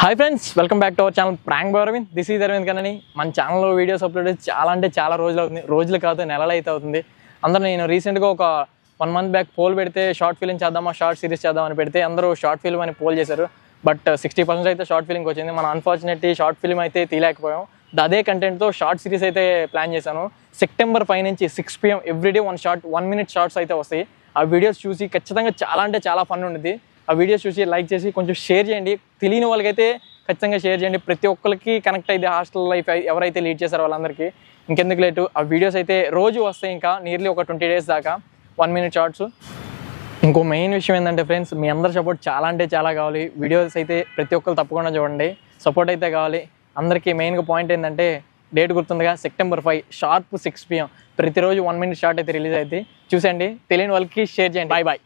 Hi friends, welcome back to our channel prank by Aravind. This is Aravind Kanani. మన ఛానల్లో videos upload చాలా రోజులు అవుతుంది. రోజులు కాదు, నెలలు అయితే అవుతుంది. అందరూ నేను రీసెంట్గా ఒక 1 month బ్యాక్ పోల్ పెడితే షార్ట్ ఫిల్మ్ చేద్దామా, షార్ట్ సిరీస్ చేద్దామని పెడితే అందరూ షార్ట్ ఫిల్మ్ అని పోల్ చేశారు. బట్ 60% అయితే షార్ట్ ఫిల్మ్కి వచ్చింది. మనం అన్ఫార్చునేట్లీ షార్ట్ ఫిల్మ్ అయితే తీయలేకపోయాం. అదే కంటెంట్తో షార్ట్ సిరీస్ అయితే ప్లాన్ చేశాను. September 5 నుంచి 6 PM ఎవ్రీడే 1 minute షార్ట్స్ అయితే వస్తాయి. ఆ వీడియోస్ చూసి ఖచ్చితంగా చాలా ఫన్ ఉంటుంది. ఆ వీడియోస్ చూసి లైక్ చేసి కొంచెం షేర్ చేయండి. తెలియని వాళ్ళకైతే ఖచ్చితంగా షేర్ చేయండి. ప్రతి ఒక్కరికి కనెక్ట్ అయితే హాస్టల్ లైఫ్ ఎవరైతే లీడ్ చేశారో వాళ్ళందరికీ. ఇంకెందుకు లేటు, ఆ వీడియోస్ అయితే రోజు వస్తాయి. ఇంకా నియర్లీ ఒక 20 days దాకా 1 minute షార్ట్స్. ఇంకో మెయిన్ విషయం ఏంటంటే ఫ్రెండ్స్, మీ అందరి సపోర్ట్ చాలా కావాలి. వీడియోస్ అయితే ప్రతి ఒక్కరు తప్పకుండా చూడండి. సపోర్ట్ అయితే కావాలి అందరికీ. మెయిన్గా పాయింట్ ఏంటంటే, డేట్ గుర్తుందిగా, September 5 షార్ప్ 6 PM ప్రతిరోజు 1 minute షార్ట్ అయితే రిలీజ్ అవుతుంది. చూసండి, తెలియని వాళ్ళకి షేర్ చేయండి. బాయ్.